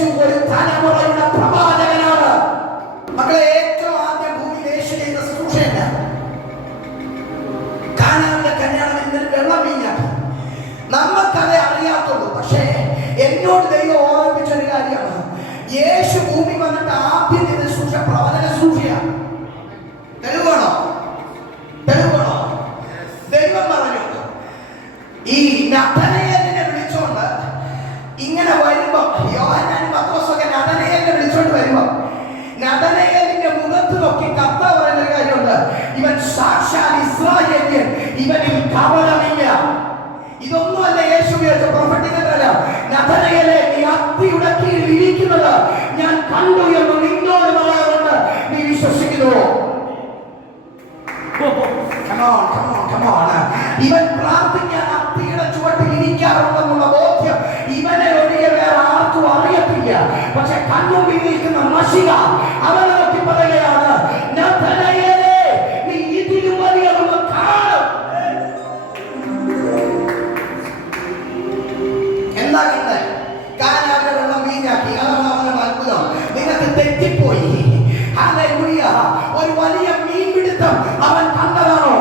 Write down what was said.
യേശു ഒരു തലമുറയുടെ പ്രവാചകനാണ്. മക്കളെ, ഏറ്റവും ആദ്യം ഭൂമിയിൽ യേശു ചെയ്ത ശുശ്രൂഷയല്ല കാനാനിലെ കല്യാണം എന്നൊരു വെള്ളം വീഞ്ഞാക്കി. നമുക്കതേ അറിയാത്തുള്ളൂ. പക്ഷേ എന്നോട് ദൈവം ഓർമ്മിപ്പിച്ചൊരു കാര്യമാണ്, യേശു ഭൂമി വന്നിട്ട് ആദ്യം ചെയ്ത ശുശ്രൂഷ പ്രവചന ശുശ്രൂഷയാണ്. തെളിവാണോ? തെളിവാണോ? ദൈവം പറഞ്ഞു, ഈ നഥനയേലിനെ വിളിച്ചോണ്ട് ഇങ്ങനെ വരുമ്പോ, യോഹന്നാനും പത്രോസൊക്കെ നഥനയേലിനെ വിളിച്ചോണ്ട് വരുമ്പോ നഥനയേലിന്റെ മുഖത്ത് നോക്കി കർത്താവ് പറയുന്ന ഒരു കാര്യമുണ്ട്, ഇവൻ സാക്ഷാൽ ഇസ്രായേല്യൻ, ഇവനിൽ കപടമില്ല. ഇതൊന്നുമല്ല യേശു ഉപയോഗിച്ച പ്രൊഫറ്റിക്കല്ല. നഥനയേലേ, നീ അത്തിയുടെ കീഴിൽ ഇരിക്കുന്നത് ഞാൻ കണ്ടു എന്ന് നിന്നോട് പറയാറുണ്ട്, നീ വിശ്വസിക്കുന്നുവോ? ഇവൻ പ്രാർത്ഥിക്കാൻ അത്തിയുടെ ചുവട്ടിൽ ഇരിക്കാറുണ്ടെന്നുള്ള ബോധ്യം ഇവനെ ഒഴികെ വേറെ ആർക്കും അറിയത്തില്ല. പക്ഷെ കണ്ണുമ്പിൽ നിൽക്കുന്ന മഷിക അവനെ നോക്കി പറയുകയാണ്, നഥനയേലേ, നീ ഇതിലും വലിയൊന്ന് കാണും. എന്താ കണ്ടേ? കാനാന്റെ വെള്ളം വീഞ്ഞാക്കി. അതാണ് അവരുടെ അത്ഭുതം. നിനക്ക് തെറ്റിപ്പോയി. ഹല്ലേലൂയ. ഒരു വലിയ മീൻപിടുത്തം അവൻ കണ്ടതാണോ?